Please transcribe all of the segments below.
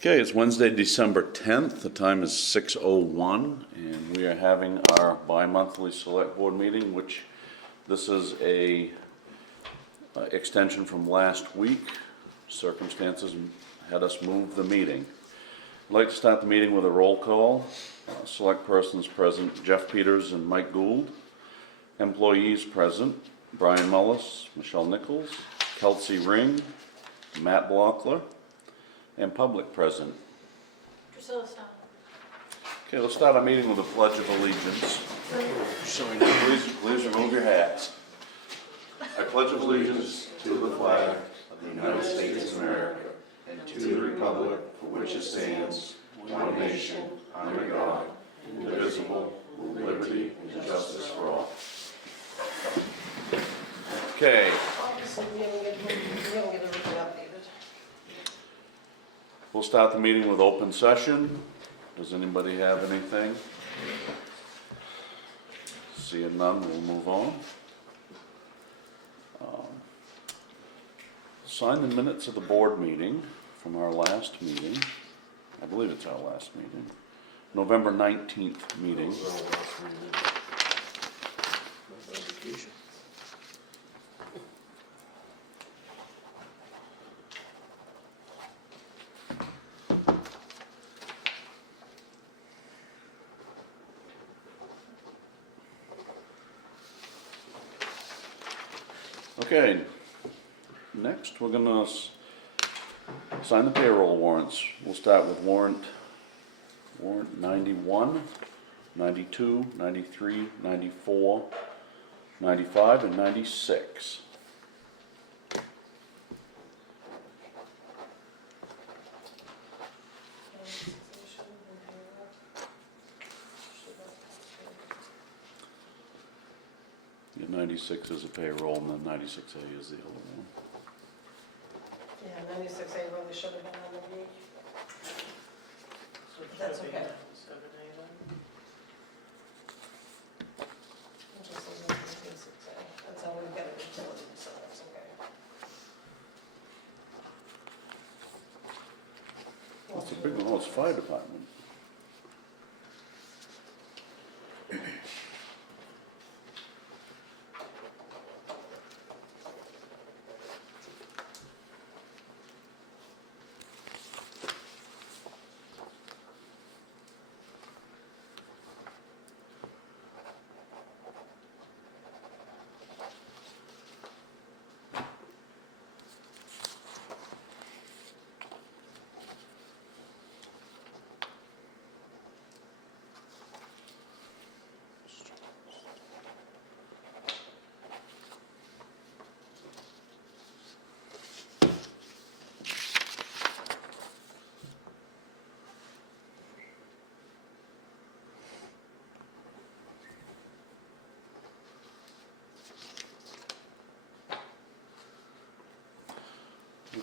Okay, it's Wednesday, December 10th. The time is 6:01, and we are having our bi-monthly select board meeting, which this is a extension from last week. Circumstances had us move the meeting. I'd like to start the meeting with a roll call. Select persons present, Jeff Peters and Mike Gould. Employees present, Brian Mullis, Michelle Nichols, Kelsey Ring, Matt Blockler, and public present. Priscilla Stein. Okay, let's start our meeting with a pledge of allegiance. Please remove your hats. I pledge allegiance to the flag of the United States of America and to the republic for which it stands, one nation, under God, indivisible, with liberty and justice for all. Okay. Obviously, we haven't get everything updated. We'll start the meeting with open session. Does anybody have anything? Seeing none, we'll move on. Sign the minutes of the board meeting from our last meeting. I believe it's our last meeting. November 19th meeting. Okay, next we're gonna sign the payroll warrants. We'll start with warrant 91, 92, 93, 94, 95, and 96. Yeah, 96 is a payroll, and then 96A is the other one. Yeah, 96A really should have been on the week. That's okay. I'll just leave it as 96A. That's how we get it utility, so that's okay. That's a big one. Oh, it's fire department.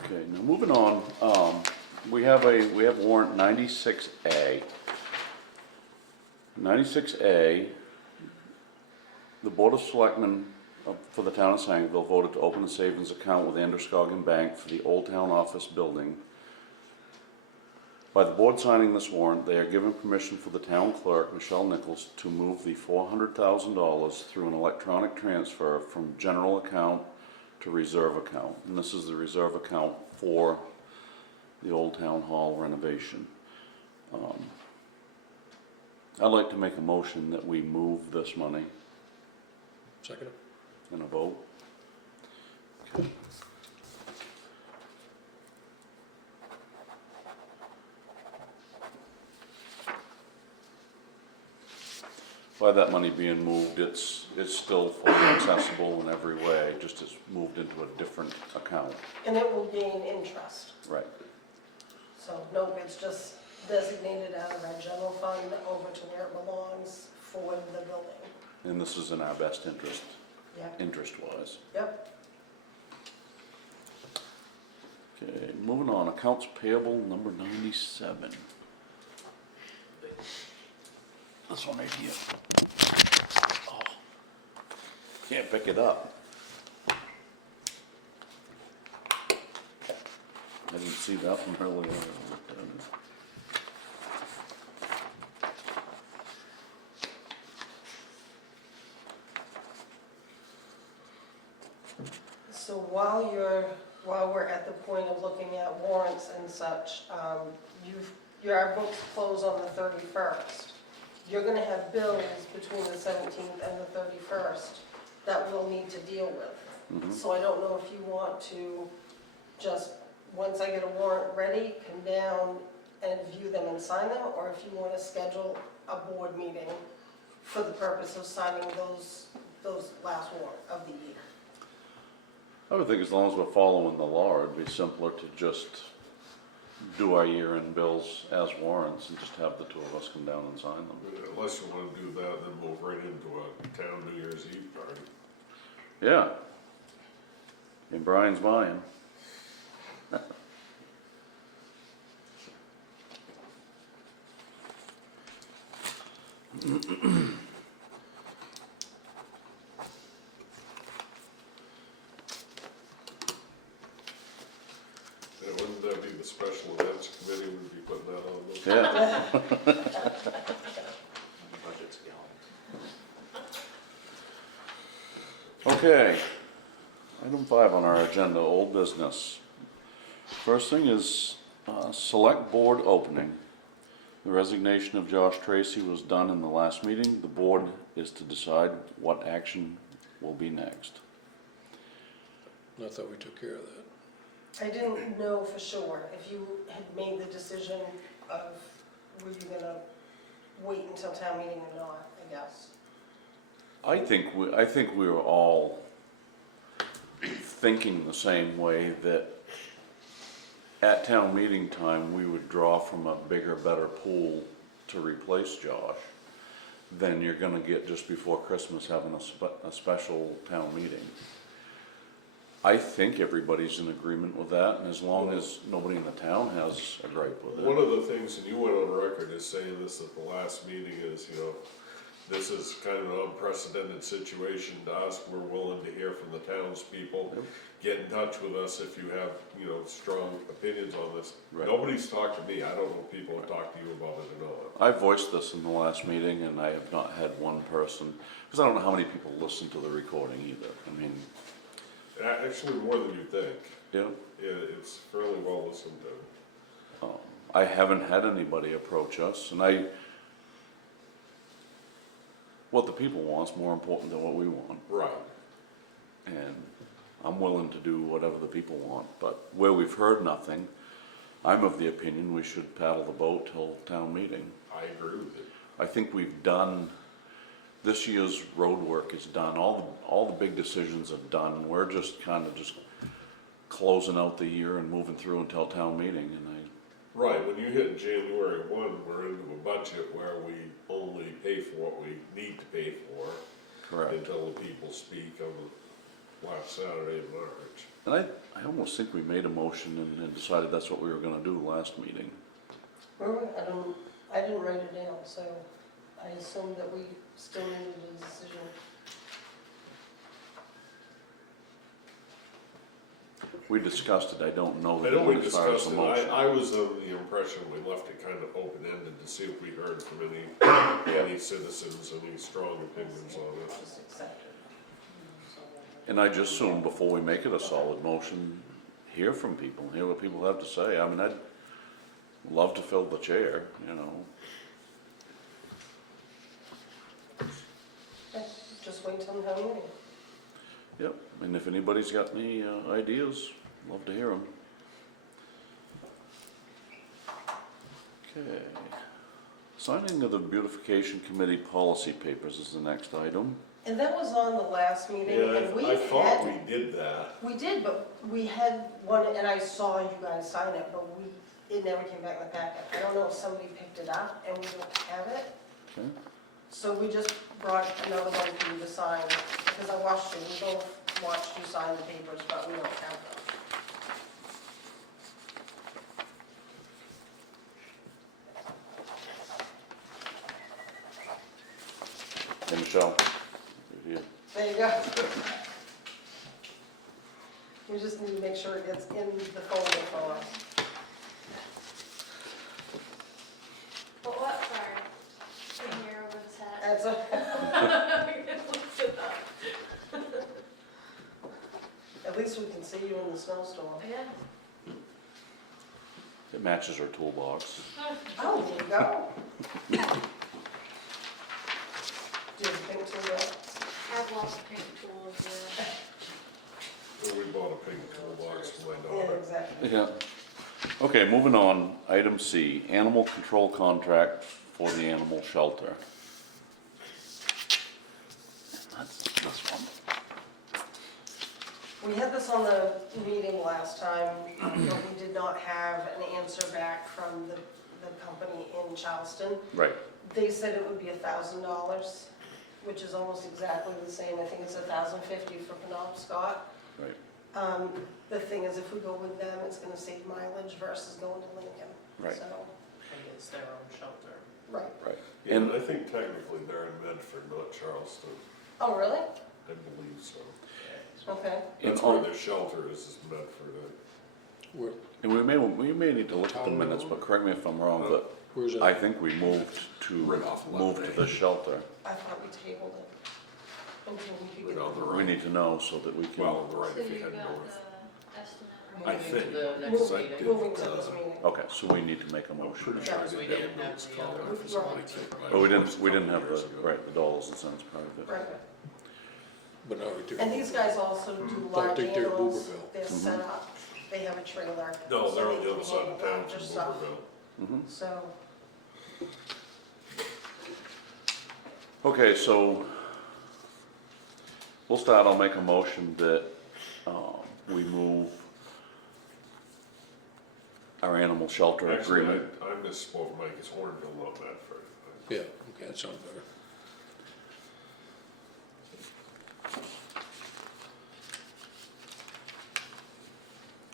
Okay, now moving on, we have warrant 96A. 96A, the Board of Selectmen for the town of Sangerville voted to open a savings account with Androscoggin Bank for the Old Town Office Building. By the board signing this warrant, they are given permission for the town clerk, Michelle Nichols, to move the $400,000 through an electronic transfer from general account to reserve account. And this is the reserve account for the Old Town Hall renovation. I'd like to make a motion that we move this money. Second. In a vote. Okay. By that money being moved, it's still fully accessible in every way, just it's moved into a different account. And it will gain interest. Right. So, no, it's just designated out of our general fund over to where it belongs for the building. And this is in our best interest, Yep. interest-wise. Yep. Okay, moving on, accounts payable number 97. This one right here. Oh, can't pick it up. I didn't see that one earlier. So while we're at the point of looking at warrants and such, our books close on the 31st. You're gonna have bills between the 17th and the 31st that we'll need to deal with. So I don't know if you want to just, once I get a warrant ready, come down and view them and sign them, or if you want to schedule a board meeting for the purpose of signing those last warrant of the year. I would think as long as we're following the law, it'd be simpler to just do our year-end bills as warrants and just have the two of us come down and sign them. Unless you wanna do that, then move right into a town New Year's Eve party. Yeah. And Brian's buying. Yeah, wouldn't that be the special events committee would be putting that on those? Yeah. Budget's gone. Okay. Item 5 on our agenda, old business. First thing is select board opening. The resignation of Josh Tracy was done in the last meeting. The board is to decide what action will be next. I thought we took care of that. I didn't know for sure if you had made the decision of, were you gonna wait until town meeting or not, I guess. I think we were all thinking the same way, that at town meeting time, we would draw from a bigger, better pool to replace Josh than you're gonna get just before Christmas having a special town meeting. I think everybody's in agreement with that, and as long as nobody in the town has a gripe with One it. of the things, and you went on record as saying this at the last meeting, is, this is kind of an unprecedented situation to us. We're willing to hear from the townspeople. Yep. Get in touch with us if you have, strong opinions on this. Right. Nobody's talked to me. I don't know if people have talked to you about it or not. I voiced this in the last meeting, and I have not had one person, because I don't know how many people listen to the recording either. I mean, Actually, more than you think. yeah. It's fairly well listened to. I haven't had anybody approach us, and what the people want is more important than what we want. Right. And I'm willing to do whatever the people want, but where we've heard nothing, I'm of the opinion we should paddle the boat till town meeting. I agree with you. I think we've done, this year's road work is done, all the big decisions are done. We're just kind of just closing out the year and moving through until town meeting, and Right, when you hit January 1, we're into a budget where we only pay for what we need to pay for correct. until the people speak on the last Saturday of March. And I almost think we made a motion and decided that's what we were gonna do last meeting. I didn't write it down, so I assumed that we still needed a decision. We discussed it, I don't know I that know it we went as far as discussed the it, motion. I was under the impression we left it kind of open-ended to see if we heard from any citizens, any strong opinions on it. Just accept it. And I just assume before we make it a solid motion, hear from people, hear what people have to say. I mean, I'd love to fill the chair, Okay, just wait till town meeting. Yep, and if anybody's got any ideas, love to hear them. Okay. Signing of the beautification committee policy papers is the next item. And that was on the last meeting, and we I thought had, we did that. we did, but we had one, and I saw you guys sign it, but it never came back in the packet. I don't know if somebody picked it up and we don't have it, Okay. so we just brought another one for you to sign, because I watched you, we both watched you sign the papers, but we don't have them. Hey, Michelle, you're here. There you go. We just need to make sure it gets in the folder for us. you in the snowstorm. Yeah. It matches our toolbox. Oh, there you go. Do you think so? Have lots of paint tools, yeah. We bought a pink toolbox for my Yeah, daughter. exactly. Yeah. Okay, moving on, item C, animal control contract for the animal shelter. That's this one. We had this on the meeting last time, but we did not have an answer back from the company in Charleston. Right, They said it would be $1,000, which is almost exactly the same. I think it's $1,050 for Penobscot. right. The thing is, if we go with them, it's gonna save mileage versus going to Lincoln. Right. So, And it's their own shelter. right. Right. Yeah, And, and I think technically they're in Medford, not Charleston. Oh, really? I believe so. Okay. and That's where on- their shelter is Medford. Where, and we may need to look at the minutes, but correct me if I'm wrong, but where's I that? think we moved Right off move to the 11A. shelter. I thought we tabled it until we could Right get on the. the We need to know so that we Well, can, on the right So if you you head got north. the estimate? I Moving think. to the next Moving meeting. moving to this meeting. okay, so we need to make a motion. Pretty Yeah. sure I Because we didn't didn't have notes the called other out for somebody Right. to- But we didn't have couple the, years ago. right, the dollars and cents part of it. Right. But now we do. And these guys also do large think they're animals. Booberville. They're set up, they have a trailer. No, so they're they on the can other side of handle town larger from stuff. Booberville. Mhm. So, Okay, so we'll start, I'll make a motion that, we move our animal shelter Actually, agreement. I misspoke, Mike, it's Hornville, not Medford. Yeah, okay, that sounds better.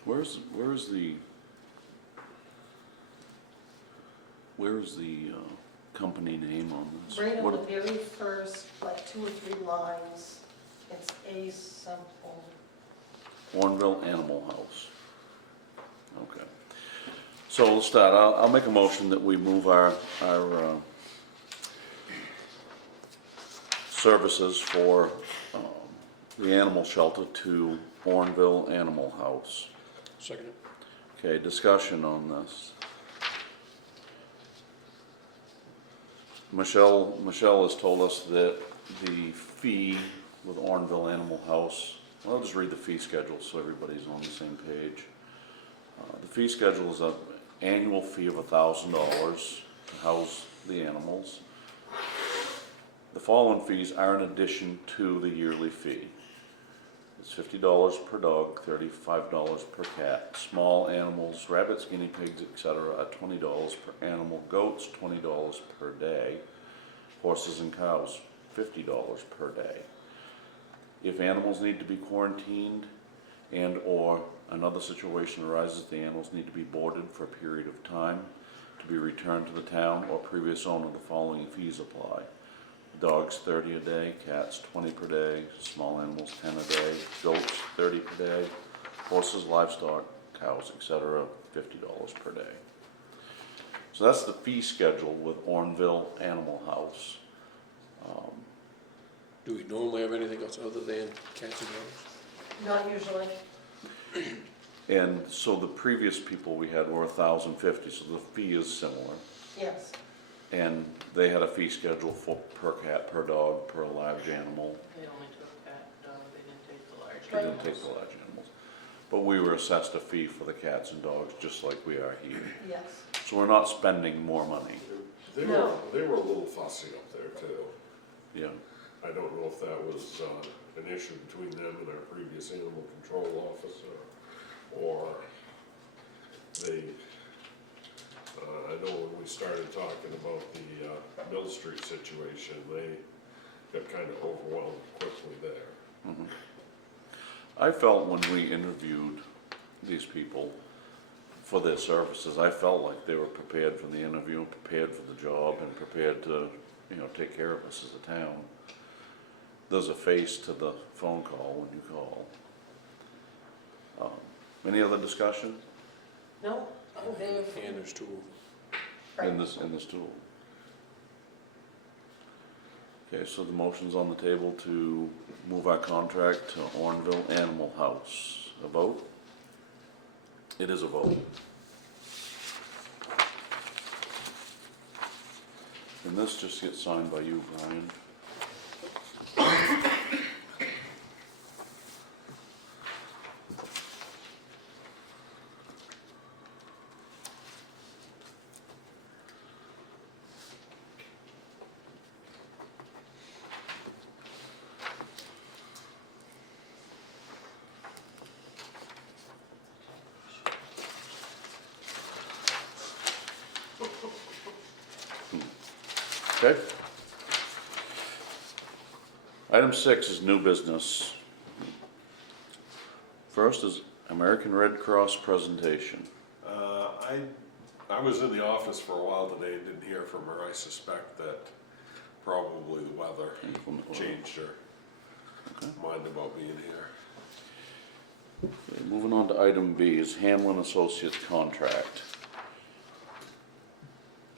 where's the company name on this? right on What- the very first, like 2 or 3 lines, it's a simple. Warrenville Animal House. Okay. So we'll start, I'll make a motion that we move our services for, the animal shelter to Warrenville Animal House. Second it. Okay, discussion on this. Michelle has told us that the fee with Orneville Animal House, well, I'll just read the fee schedule so everybody's on the same page. The fee schedule is an annual fee of $1,000 to house the animals. The following fees are in addition to the yearly fee. It's $50 per dog, $35 per cat. Small animals, rabbits, guinea pigs, etc. at $20 per animal. Goats, $20 per day. Horses and cows, $50 per day. If animals need to be quarantined and/or another situation arises, the animals need to be boarded for a period of time to be returned to the town or previous owner, the following fees apply. Dogs, 30 a day, cats, 20 per day, small animals, 10 a day, goats, 30 per day, horses, livestock, cows, etc., $50 per day. So that's the fee schedule with Orneville Animal House. Do we normally have anything else other than cats and dogs? Not usually. And so the previous people we had were $1,050, so the fee is similar. Yes. And they had a fee schedule for per cat, per dog, per large animal. They only took cat, dog, they didn't take the large. They didn't take the large animals. But we were assessed a fee for the cats and dogs, just like we are here. Yes. So we're not spending more money, They No. were a little fussy up there too. yeah. I don't know if that was, an issue between them and our previous animal control officer, or they, I know when we started talking about the, Mill Street situation, they got kind of overwhelmed quickly there. I felt when we interviewed these people for their services, I felt like they were prepared for the interview, prepared for the job, and prepared to, take care of us as a town. There's a face to the phone call when you call. Any other discussion No? They've, And there's two of them. right. in this tool? Okay, so the motion's on the table to move our contract to Orneville Animal House. A vote? It is a vote. And this just gets signed by you, Brian. Okay. Item 6 is new business. First is American Red Cross presentation. I was in the office for a while today and didn't hear from her. I suspect that probably the weather Inclement weather. changed her mind about being here. Okay, moving on to item B is Hamlin Associates contract.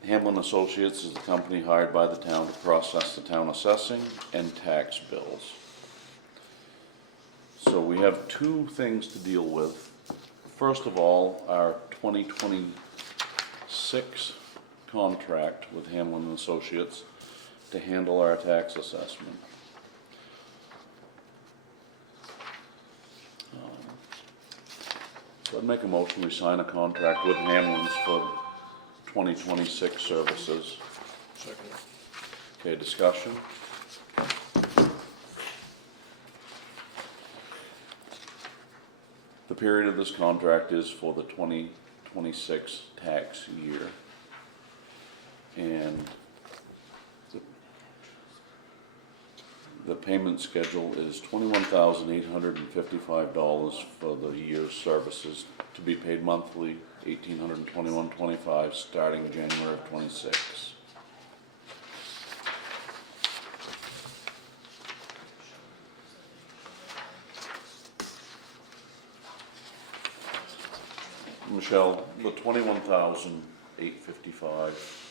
Hamlin Associates is the company hired by the town to process the town assessing and tax bills. So we have two things to deal with. First of all, our 2026 contract with Hamlin Associates to handle our tax assessment. So I'd make a motion, we sign a contract with Hamlin's for 2026 services. Second. Okay, discussion? The period of this contract is for the 2026 tax year. And the payment schedule is $21,855 for the year's services to be paid monthly, $1,821.25, starting January of '26. Michelle, the 21,855,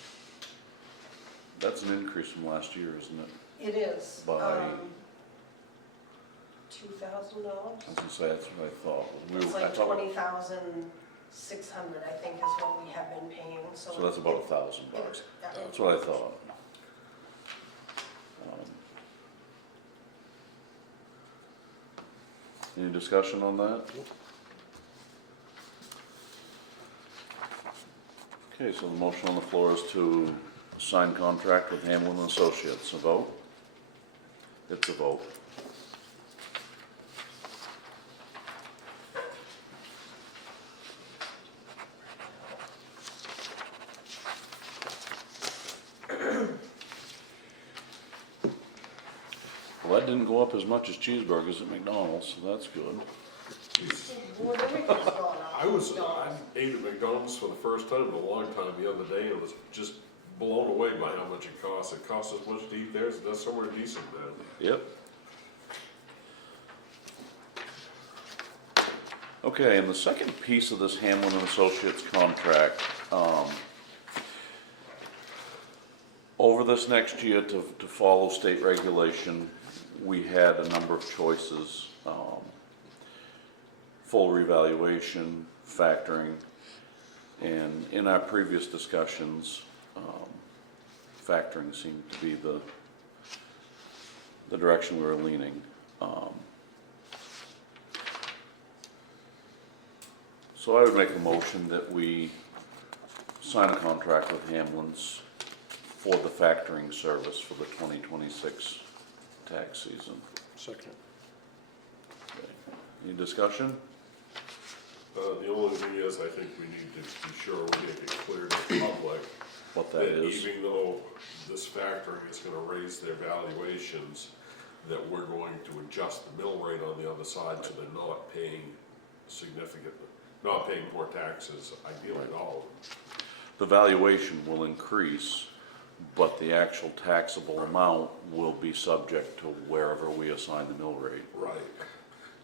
that's an increase from last year, isn't it? It is. By- $2,000? I was gonna say, that's what I thought. It's I like thought- 20,600, I think, is what we have been paying, so. So that's about $1,000. Yeah. That's what I thought. Any discussion on that? Okay, so the motion on the floor is to sign contract with Hamlin Associates. A vote? It's a vote. Well, that didn't go up as much as cheeseburgers at McDonald's, so that's good. Well, everything's gone up. I ate at McDonald's for the first time in a long time the other day and was just blown away by how much it costs. It costs as much to eat there as it does somewhere decent now. Yep. Okay, and the second piece of this Hamlin and Associates contract, over this next year to follow state regulation, we had a number of choices. Full revaluation, factoring, and in our previous discussions, factoring seemed to be the direction we were leaning. So I would make a motion that we sign a contract with Hamlin's for the factoring service for the 2026 tax season. Second. Okay. Any discussion? The only thing is, I think we need to be sure we make it clear to the public What that that is? even though this factoring is gonna raise their valuations, that we're going to adjust the mill rate on the other side so they're not paying not paying more taxes, ideally at all. The valuation will increase, but the actual taxable amount will be subject to wherever we assign the mill rate. Right.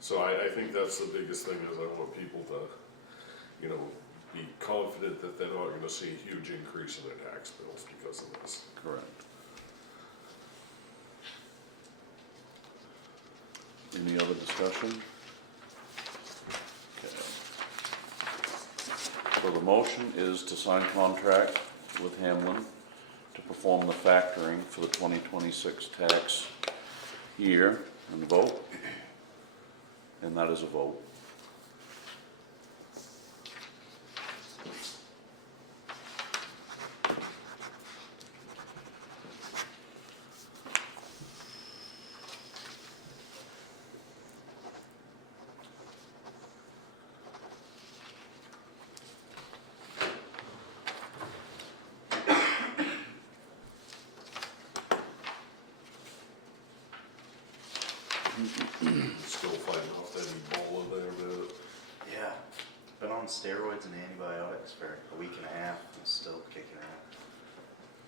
So I think that's the biggest thing, is I want people to, be confident that they're not gonna see a huge increase in their tax bills because of this. Correct. Any other discussion? So the motion is to sign contract with Hamlin to perform the factoring for the 2026 tax year and vote. And that is a vote. Still fighting off that Ebola there, man. Yeah, been on steroids and antibiotics for a week and a half, and still kicking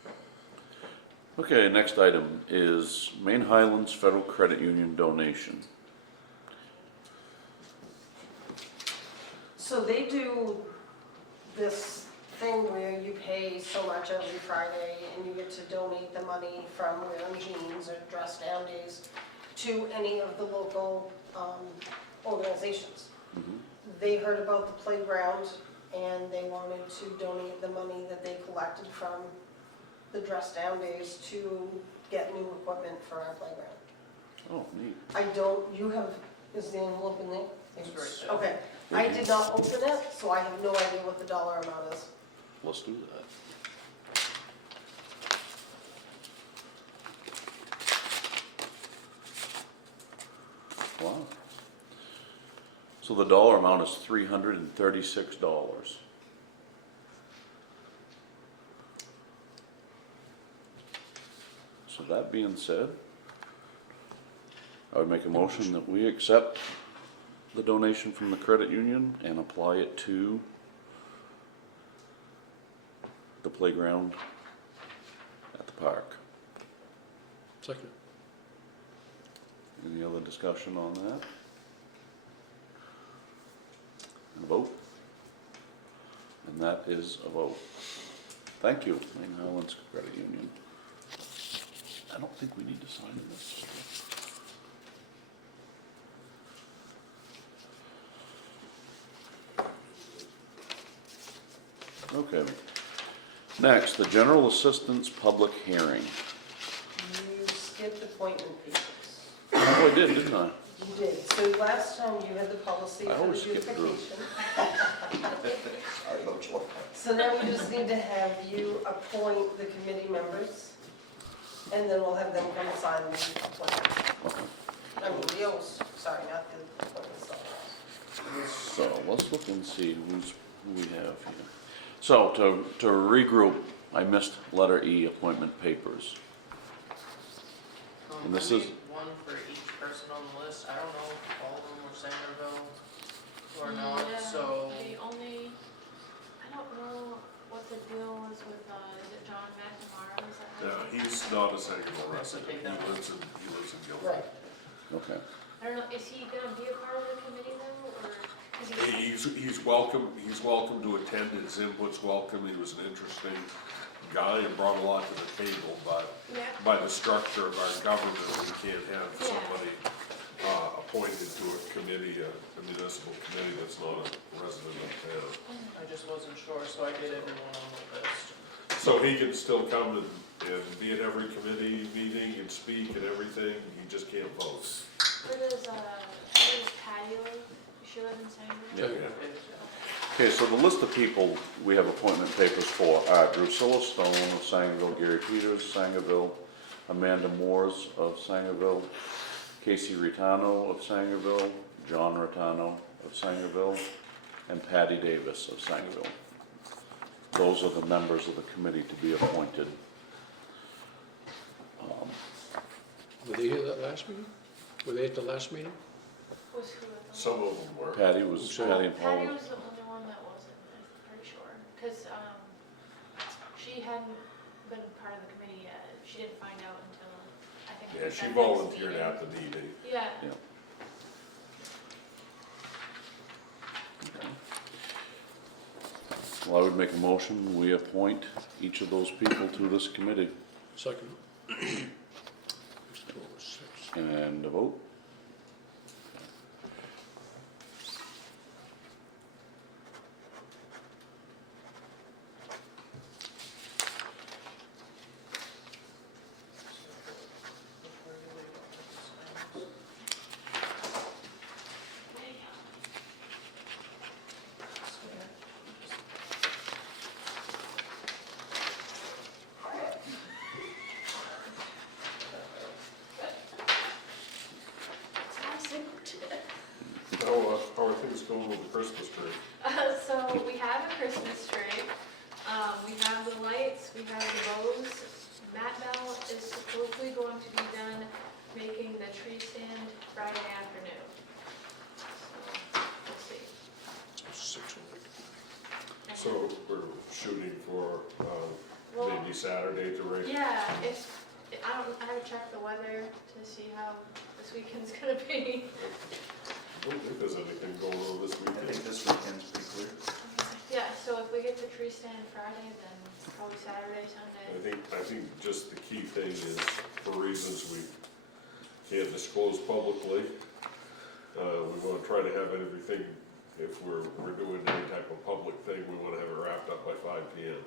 ass. Okay, next item is Main Highlands Federal Credit Union donation. So they do this thing where you pay so much every Friday and you get to donate the money from wearing jeans or dress down days to any of the local organizations. They heard about the playground and they wanted to donate the money that they collected from the dress down days to get new equipment for our playground. Oh, neat. I don't, you have, is the envelope in there? It's right there. Okay, I did not open it, so I have no idea what the dollar amount is. Let's do that. Wow. So the dollar amount is $336. So that being said, I would make a motion that we accept the donation from the credit union and apply it to the playground at the park. Second. Any other discussion on that? And a vote? And that is a vote. Thank you, Main Highlands Credit Union. I don't think we need to sign this. Okay. Next, the General Assistance Public Hearing. You skipped appointment papers. Oh, I did, didn't I? You did. So last time you had the policy I for the always skip through. beautification. Sorry, Coach. So now we just need to have you appoint the committee members, and then we'll have them come sign the appointment. Okay. I mean, the oaths, sorry, not the appointments. So let's look and see who we have here. So to regroup, I missed letter E, appointment papers. And this I is- need one for each person on the list. I don't know if all of them were Sangerville or not, Yeah, so. The only, I don't know what the deal was with, is it John McNamara, is that how Yeah, you say he's not a Sangerville Okay, resident, take that one. he lives in Guilford. Right. Okay. it? I don't know, is he gonna be a part of the committee though, or? 'Cause He's welcome to attend, his input's welcome, he was an interesting guy and brought a lot to the table, but Yeah. by the structure of our government, we can't have Yeah. somebody appointed to a committee, a municipal committee that's not a resident of town. I just wasn't sure, so I did everyone on the list. So he can still come and be at every committee meeting and speak and everything, he just can't vote. Where does Patty live? Does she live in Sangerville? Yeah. Okay. Okay, so the list of people we have appointment papers for are Drusilla Stone of Sangerville, Gary Peters, Sangerville, Amanda Moores of Sangerville, Casey Ritano of Sangerville, John Ritano of Sangerville, and Patty Davis of Sangerville. Those are the members of the committee to be appointed. Were they here that last meeting? Were they at the last meeting? Was who at the? Some of them were. Patty was, Sure. Patty and Patty Paul. was the only one that wasn't, I'm pretty sure, because, she hadn't been part of the committee yet, she didn't find out until, I think. Yeah, at she that next volunteered meeting. at the meeting. Yeah, Yeah. Well, I would make a motion, we appoint each of those people to this committee. Second. 206. And a vote? lights, we have the bows. Matt Bell is supposedly going to be done making the tree stand Friday afternoon. So, we'll see. 6:00. And So we're shooting for, Well, maybe Saturday to rain? yeah, I haven't checked the weather to see how this weekend's gonna be. I don't think there's anything going on this I weekend. think this weekend's pretty clear. Yeah, so if we get the tree stand Friday, then probably Saturday, Sunday. I think just the key thing is, for reasons we can't disclose publicly, we wanna try to have everything, if we're doing any type of public thing, we wanna have it wrapped up by 5 PM.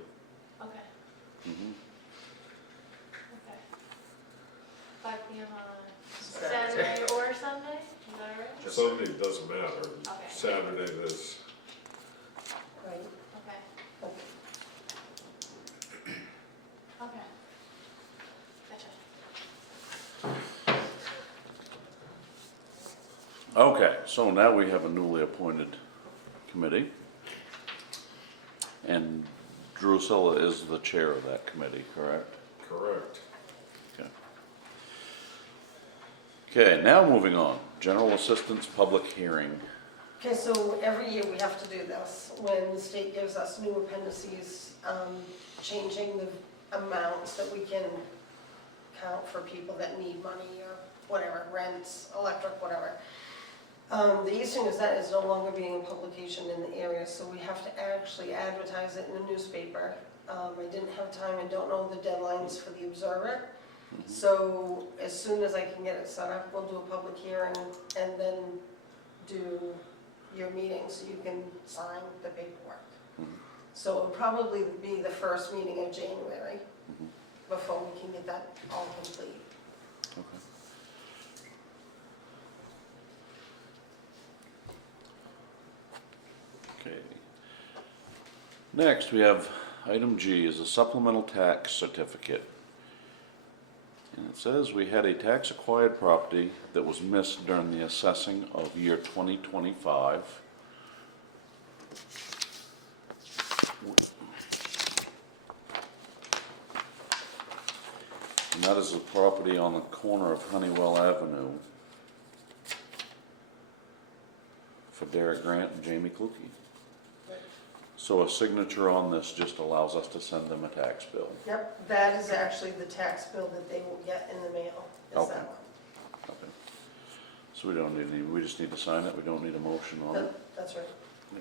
Okay, Mhm. okay. 5 PM on Saturday. Saturday or Sunday, is that all right? Just- Sunday doesn't matter, Okay. Saturday there's, Right. Okay, Okay. okay. Gotcha. Okay, so now we have a newly appointed committee. And Drusilla is the chair of that committee, correct? correct. Okay. Okay, now moving on, general assistance public hearing. Okay, so every year we have to do this, when the state gives us new appendices, changing the amounts that we can count for people that need money or whatever, rents, electric, whatever. The Eastern Gazette is no longer being a publication in the area, so we have to actually advertise it in the newspaper. I didn't have time, I don't know the deadlines for the Observer. So as soon as I can get it set up, we'll do a public hearing and then do your meeting so you can sign the paperwork. Mhm. So it'll probably be the first meeting of January Mhm. before we can get that all complete. Okay. Okay. Next, we have item G is a supplemental tax certificate. And it says we had a tax acquired property that was missed during the assessing of year 2025. And that is the property on the corner of Honeywell Avenue for Derek Grant and Jamie Kluge. So a signature on this just allows us to send them a tax bill. Yep, that is actually the tax bill that they will get in the mail, is Okay. that one. Okay. So we don't need any, we just need to sign it, we don't need a motion on it? That's right. Yeah.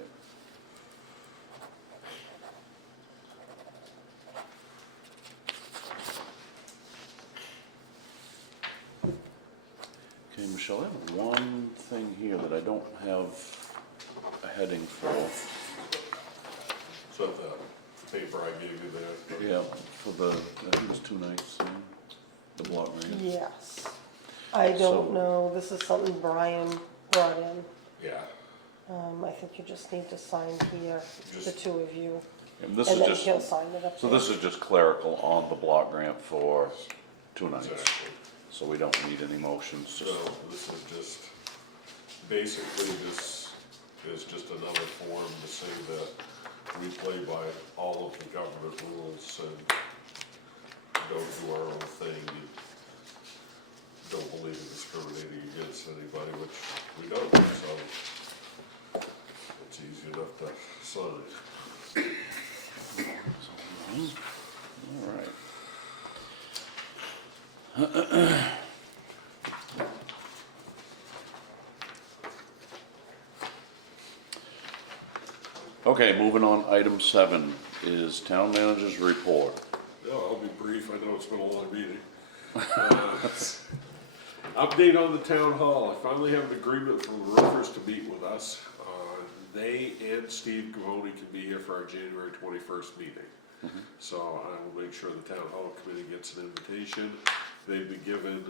Okay, Michelle, I have one thing here that I don't have a heading for. So the paper I gave you there. Yeah, for the, I think it was 2 nights, the block grant. Yes. I So- don't know, this is something Brian brought in. Yeah, I think you just need to sign here, the Just- two of you, And this and is then he'll just, sign it up so there. this is just clerical on the block grant for 2 nights. exactly. So we don't need any motions, So just, this is just, basically this is just another form to say that we play by all of the government rules and don't do our own thing. You don't believe in discriminating against anybody, which we don't, so it's easy enough to sign. all right. Okay, moving on, item 7 is town manager's report. Yeah, I'll be brief, I know it's been a long meeting. Update on the town hall, I finally have an agreement from the roofers to meet with us. They and Steve Gavoni can be here for our January 21st meeting. So I will make sure the town hall committee gets an invitation. They've been given,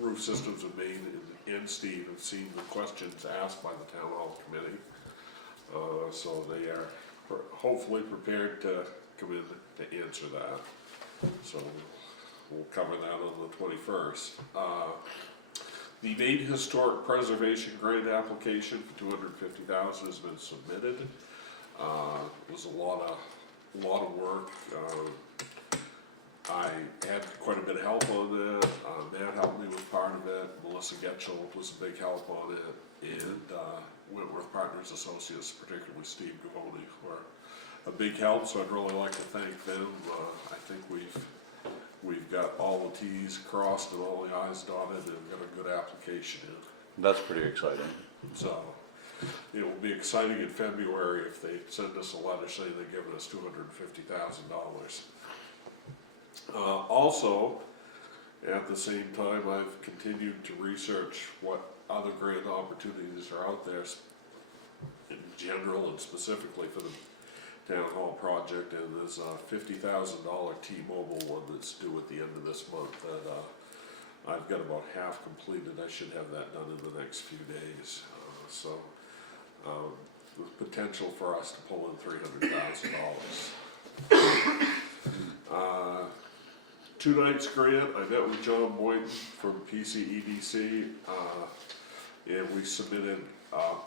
Roof Systems of Maine and Steve have seen the questions asked by the town hall committee. So they are hopefully prepared to come in to answer that. So we'll cover that on the 21st. The Maine Historic Preservation Grant application for $250,000 has been submitted. There's a lot of a lot of work. I had quite a bit of help on that. Matt helped me with part of it. Melissa Getchell was a big help on it. And Whitworth Partners Associates, particularly Steve Gavoni, were a big help. So I'd really like to thank them. I think we've got all the T's crossed and all the I's dotted, and got a good application in. That's pretty exciting. So it will be exciting in February if they send us a letter saying they're giving us $250,000. Also, at the same time, I've continued to research what other grant opportunities are out there in general and specifically for the town hall project. And there's a $50,000 T-Mobile one that's due at the end of this month that I've got about half completed. I should have that done in the next few days. With potential for us to pull in $300,000. 2 nights grant, I met with John Boynton from PCEDC, and we submitted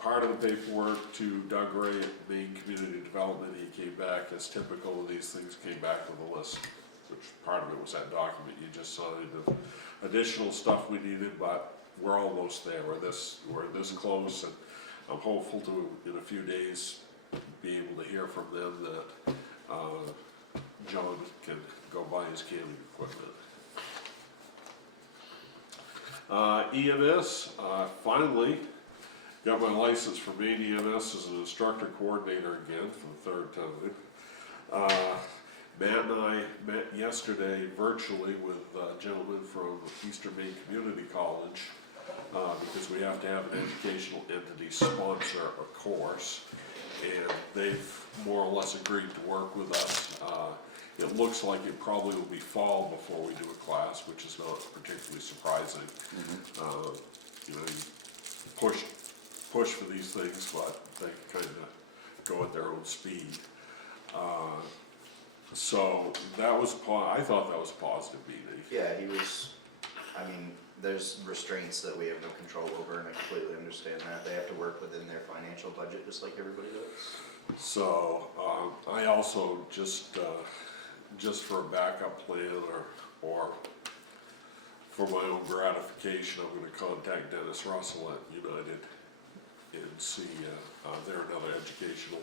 part of the paperwork to Doug Ray at Maine Community Development. He came back, as typical of these things, came back with a list, which part of it was that document you just signed, of additional stuff we needed, but we're almost there. We're this close, and I'm hopeful to, in a few days, be able to hear from them that John can go buy his camping equipment. EMS, finally got my license for Maine EMS as an instructor coordinator again for the 3rd time. Matt and I met yesterday virtually with a gentleman from Eastern Maine Community College, because we have to have an educational entity sponsor a course, and they've more or less agreed to work with us. It looks like it probably will be fall before we do a class, which is not particularly surprising. You know, you push for these things, but they kind of go at their own speed. So that was, I thought that was a positive meeting. Yeah, he was, I mean, there's restraints that we have no control over, and I completely understand that. They have to work within their financial budget just like everybody does. So, I also just for a backup plan or for my own gratification, I'm gonna contact Dennis Russell at United and see, they're another educational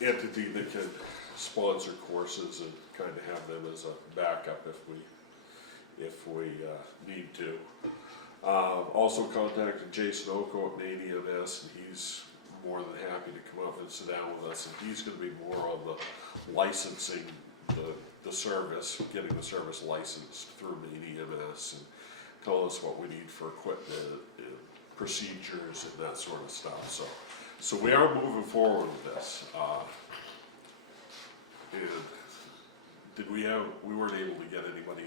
entity that can sponsor courses and kind of have them as a backup if we need to. Also contacted Jason Oko at Maine EMS, and he's more than happy to come up and sit down with us, and he's gonna be more on the licensing, the service, getting the service licensed through Maine EMS, and tell us what we need for equipment and procedures and that sort of stuff. So we are moving forward with this. And we weren't able to get anybody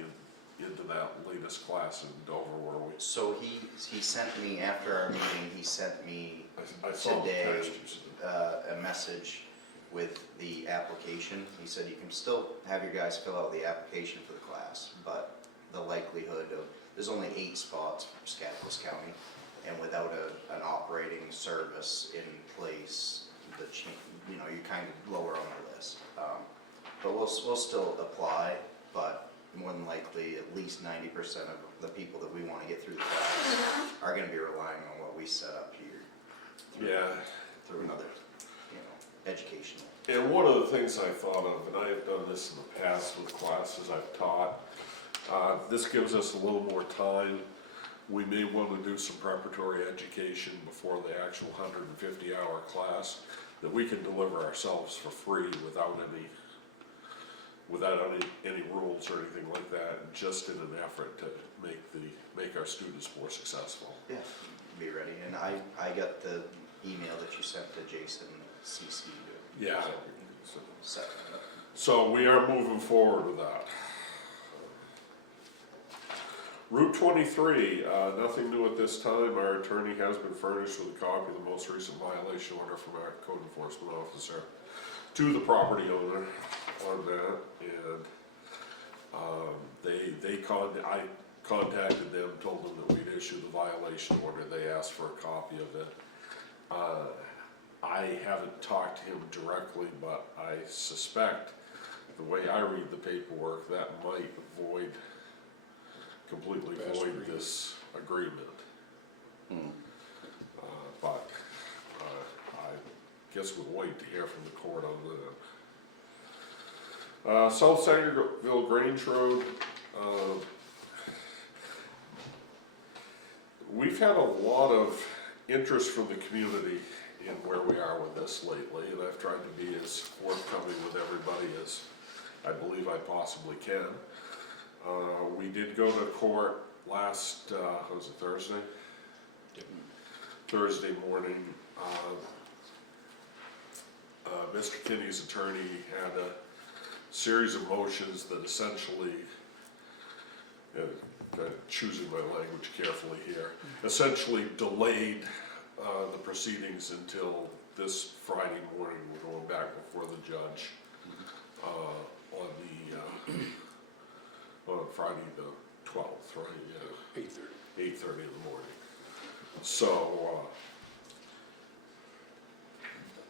into that latest class in Dover, were we? So he sent me, after our meeting, he sent me I saw the today text you sent. a message with the application. He said you can still have your guys fill out the application for the class, but the likelihood of, there's only 8 spots for Scottsbluff County, and without an operating service in place, you're kind of lower on the list. But we'll still apply, but more than likely, at least 90% of the people that we want to get through the class are going to be relying on what we set up here. Yeah. Through another, educational. And one of the things I thought of, and I have done this in the past with classes I've taught, this gives us a little more time. We may want to do some preparatory education before the actual 150-hour class that we can deliver ourselves for free without any rules or anything like that, just in an effort to make our students more successful. Yeah, be ready. And I got the email that you sent to Jason, CC. Yeah. Set it up. So we are moving forward with that. Route 23, nothing new at this time. Our attorney has been furnished with a copy of the most recent violation order from our code enforcement officer to the property owner on that, and I contacted them, told them that we'd issued the violation order. They asked for a copy of it. I haven't talked to him directly, but I suspect the way I read the paperwork, that might completely Best void agreement. this agreement. But I guess we'll wait to hear from the court on that. South Sangerville Grange Road, we've had a lot of interest from the community in where we are with this lately, and I've tried to be as forthcoming with everybody as I believe I possibly can. We did go to court last, was it Thursday? Yep. Thursday morning. Mr. Kinney's attorney had a series of motions that essentially, choosing my language carefully here, essentially delayed the proceedings until this Friday morning. We're going back before the judge on Friday the 12th, right? Yeah. 8:30. 8:30 in the morning. So,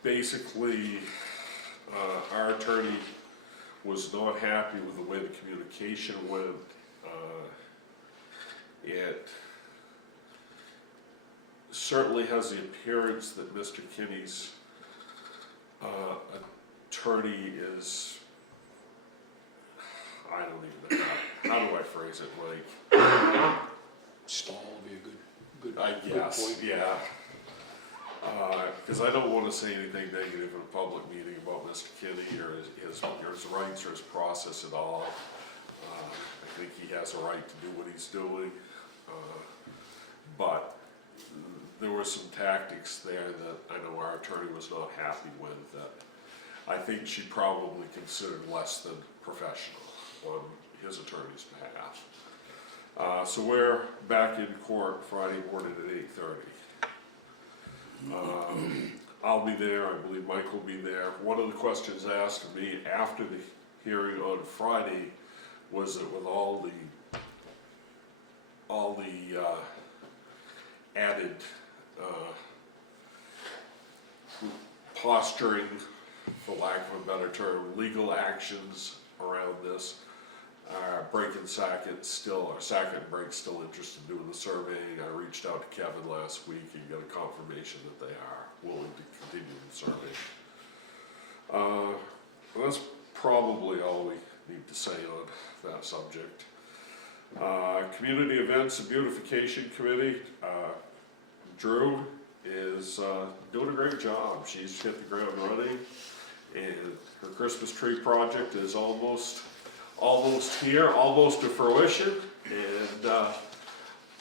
basically, our attorney was not happy with the way the communication went. It certainly has the appearance that Mr. Kinney's attorney is, I don't even know, how do I phrase it, Mike? Stall would be a good I good guess, point. yeah. Because I don't want to say anything negative in a public meeting about Mr. Kinney or his rights or his process at all. I think he has a right to do what he's doing. But there were some tactics there that I know our attorney was not happy with, that I think she probably considered less than professional on his attorney's behalf. So we're back in court Friday morning at 8:30. I'll be there, I believe Mike will be there. One of the questions asked of me after the hearing on Friday was that with all the added posturing, for lack of a better term, legal actions around this, Sackett and Brake's still interested in doing the surveying. I reached out to Kevin last week and got a confirmation that they are willing to continue the survey. That's probably all we need to say on that subject. Community Events and Beautification Committee, Drew is doing a great job. She's hit the ground running, and her Christmas tree project is almost here, almost to fruition, and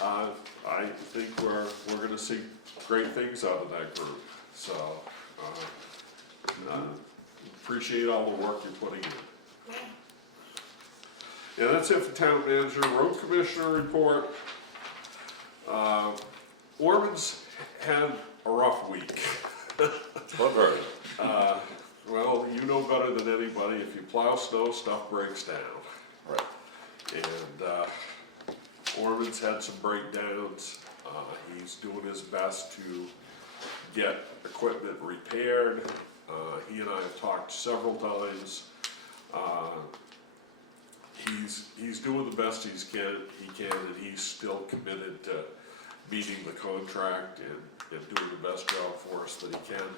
I think we're gonna see great things out of that group. So, appreciate all the work you're putting in. Yeah, that's it for town manager. Road commissioner report. Ormond's had a rough week. But very, Well, you know better than anybody, if you plow snow, stuff breaks down. right. And Ormond's had some breakdowns. He's doing his best to get equipment repaired. He and I have talked several times. He's doing the best he can, and he's still committed to meeting the contract and doing the best job for us that he can.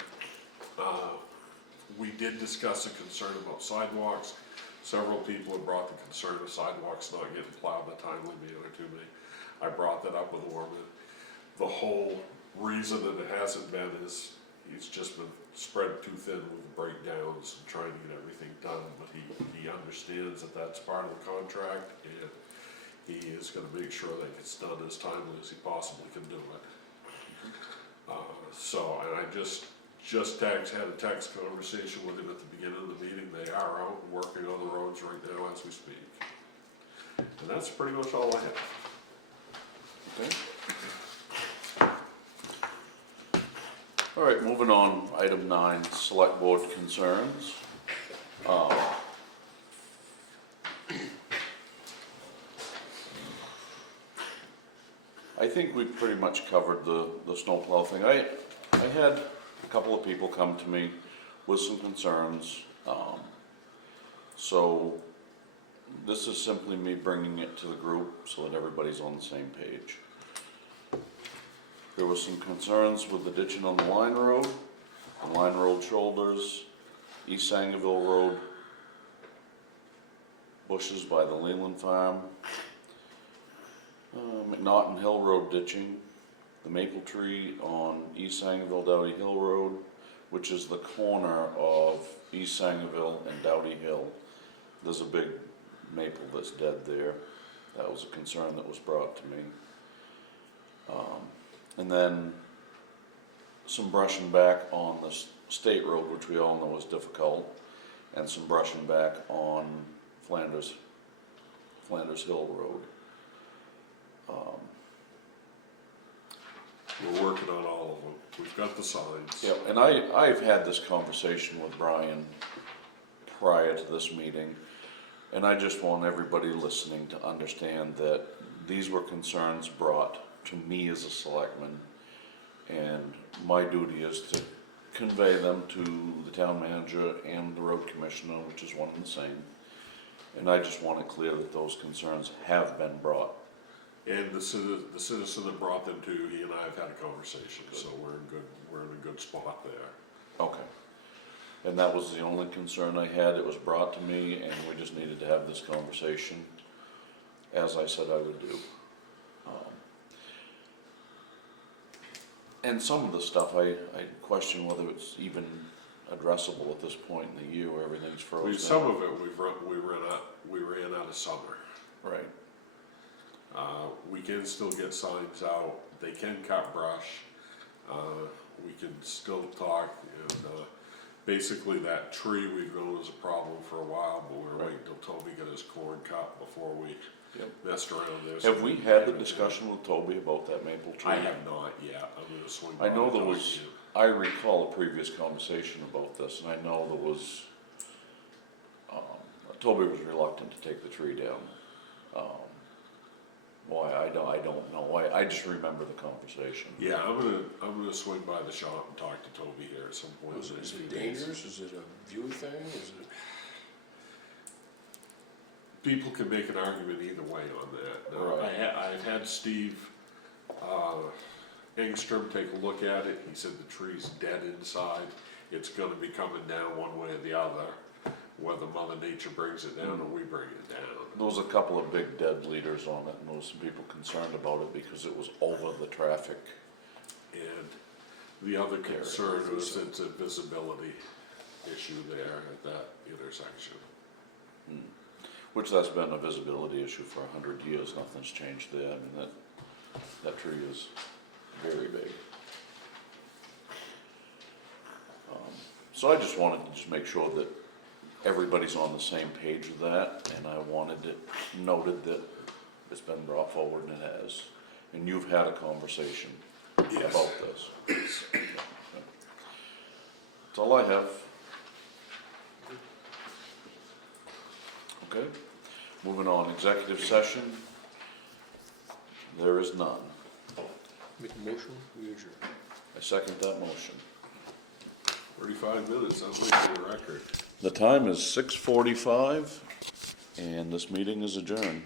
We did discuss a concern about sidewalks. Several people have brought the concern of sidewalks not getting plowed in a timely manner to me. I brought that up with Ormond. The whole reason that it hasn't been is he's just been spread too thin with breakdowns and trying to get everything done, but he understands that that's part of the contract, and he is gonna make sure that gets done as timely as he possibly can do it. And I just had a text conversation with him at the beginning of the meeting. They are out working on the roads right now as we speak. And that's pretty much all I have. Okay. All right, moving on, item 9, select board concerns. I think we pretty much covered the snowplow thing. I had couple of people come to me with some concerns. So this is simply me bringing it to the group so that everybody's on the same page. There were some concerns with the ditching on the line road shoulders, East Sangerville Road, bushes by the Leland Farm, McNaughton Hill Road ditching, the maple tree on East Sangerville Dowdy Hill Road, which is the corner of East Sangerville and Dowdy Hill. There's a big maple that's dead there. That was a concern that was brought to me. And then some brushing back on the state road, which we all know is difficult, and some brushing back on Flanders Hill Road. We're working on all of them. We've got the signs. Yeah, and I've had this conversation with Brian prior to this meeting, and I just want everybody listening to understand that these were concerns brought to me as a selectman, and my duty is to convey them to the town manager and the road commissioner, which is one and the same. And I just want it clear that those concerns have been brought. And the citizen that brought them to, he and I have had a conversation, so we're in a good spot there. Okay. And that was the only concern I had. It was brought to me, and we just needed to have this conversation, as I said I would do. And some of the stuff, I question whether it's even addressable at this point in the year where everything's frozen. Some of it we ran out of summer. Right. We can still get signs out, they can cut brush, we can still talk, and, basically that tree we've known as a problem for a while, but we're waiting till Toby got his corn cut before we messed around this. Have we had the discussion with Toby about that maple tree? I have not yet, I'm gonna swing by. I know and there talk was, to you. I recall a previous conversation about this, and I know there was, Toby was reluctant to take the tree down. Why, I don't know, I just remember the conversation. Yeah, I'm gonna swing by the shop and talk to Toby here at some point. Is in the next it few days. dangerous? Is it a view thing? Is it? People can make an argument either way on that. Now, Right. I've had Steve, Engstrom take a look at it, he said the tree's dead inside, it's gonna be coming down one way or the other, whether Mother Nature brings it down or we bring it down. There was a couple of big dead leaders on it, and there was some people concerned about it because it was over the traffic. And the other concern was it's a visibility issue there at that intersection. Which that's been a visibility issue for 100 years, nothing's changed there, I mean, that tree is very big. So I just wanted to just make sure that everybody's on the same page with that, and I wanted it noted that it's been brought forward and it has. And you've had a conversation Yes. about this. That's all I have. Okay, moving on, executive session. There is none. Make a motion, we adjourn. I second that motion. 35 minutes, that's making a record. The time is 6:45, and this meeting is adjourned.